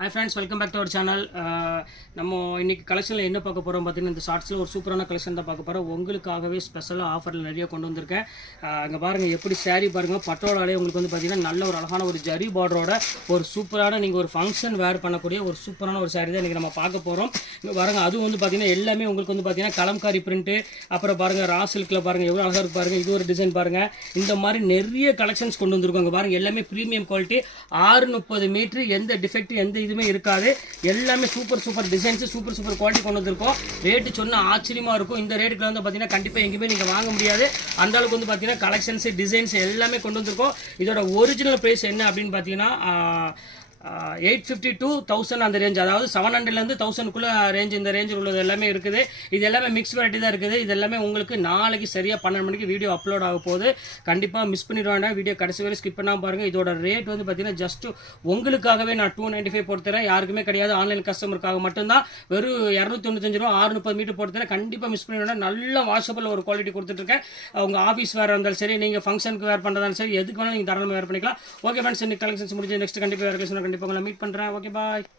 Hi friends, welcome back to our channel. நம்ம இன்றைக்கி கலெக்ஷனில் என்ன பார்க்க போகிறோம் பார்த்தீங்கன்னா, இந்த ஷார்ட்ஸில் ஒரு சூப்பரான கலெக்ஷன் தான் பார்க்க போகிறோம். உங்களுக்காகவே ஸ்பெஷலாக ஆஃபரில் நிறைய கொண்டு வந்திருக்கேன். அங்கே பாருங்கள், எப்படி சாரீ பாருங்கள், பட்டோடாலே உங்களுக்கு வந்து பார்த்தீங்கன்னா நல்ல ஒரு அழகான ஒரு ஜரி பார்டரோட ஒரு சூப்பரான நீங்கள் ஒரு ஃபங்க்ஷன் வேர் பண்ணக்கூடிய ஒரு சூப்பரான ஒரு சாரீ தான் இன்றைக்கி நம்ம பார்க்க போகிறோம். இங்கே பாருங்கள், அதுவும் வந்து பார்த்தீங்கன்னா எல்லாமே உங்களுக்கு வந்து பார்த்தீங்கன்னா கலம்காரி பிரிண்ட்டு, அப்புறம் பாருங்கள் ரா சில்கில் பாருங்கள் எவ்வளோ அழகாக இருக்குது பாருங்கள். இது ஒரு டிசைன் பாருங்கள். இந்த மாதிரி நிறைய கலெக்ஷன்ஸ் கொண்டு வந்திருக்கோம். அங்கே பாருங்கள், எல்லாமே ப்ரீமியம் குவாலிட்டி, 630 மீட்ரு, எந்த டிஃபெக்ட் எந்த இதுவுமே இருக்காது. எல்லாமே சூப்பர் டிசைன்ஸ், சூப்பர் குவாலிட்டி கொண்டு வந்திருக்கோம். ரேட்டு சொன்ன ஆச்சரியமா இருக்கும். இந்த ரேட்டுக்கு வந்து பார்த்தீங்கன்னா கண்டிப்பாக எங்கேயுமே நீங்கள் வாங்க முடியாது. அந்த அளவுக்கு வந்து பார்த்தீங்கன்னா கலெக்ஷன்ஸ் டிசைன்ஸ் எல்லாமே கொண்டு வந்திருக்கோம். இதோட ஒரிஜினல் ப்ரைஸ் என்ன அப்படின்னு பார்த்தீங்கன்னா 850 to 1000 அந்த ரேஞ்ச், அதாவது 700லேருந்து 1000க்குள்ளே ரேஞ்ச், இந்த ரேஞ்சில் உள்ளது எல்லாமே இருக்குது. இது எல்லாமே மிக்ஸ் வெரைட்டி தான் இருக்குது. இது எல்லாமே உங்களுக்கு நாளைக்கு சரியாக 12 மணிக்கு வீடியோ அப்லோட் ஆக போகுது. கண்டிப்பாக மிஸ் பண்ணிட வேண்டாம். வீடியோ கடைசி வரை ஸ்கிப் பண்ணாமல் பாருங்கள். இதோட ரேட் வந்து பார்த்தீங்கன்னா ஜஸ்ட் உங்களுக்காகவே நான் 295 போட்டு தரேன். யாருக்குமே கிடையாது, ஆன்லைன் கஸ்டமருக்காக மட்டும்தான். வெறும் 295 ரூபா 630 மீட்டர் போட்டு தரேன். கண்டிப்பாக மிஸ் பண்ணிட வேண்டாம். நல்ல வாஷபிள் ஒரு குவாலிட்டி கொடுத்துட்ருக்கேன். உங்கள் ஆஃபீஸ் வேறு இருந்தாலும் சரி, நீங்கள் ஃபங்க்ஷனுக்கு வேர் பண்ணுறதாலும் சரி, எதுக்கு வேணாலும் நீங்கள் தாராளமாக வேர் பண்ணிக்கலாம். ஓகே ஃப்ரெண்ட்ஸ், இன்னைக்கு கலெக்ஷன்ஸ் முடிஞ்சு நெக்ஸ்ட் கண்டிப்பாக கண்டிப்பாக உங்களை மீட் பண்ணுறேன். ஓகே, பாய்.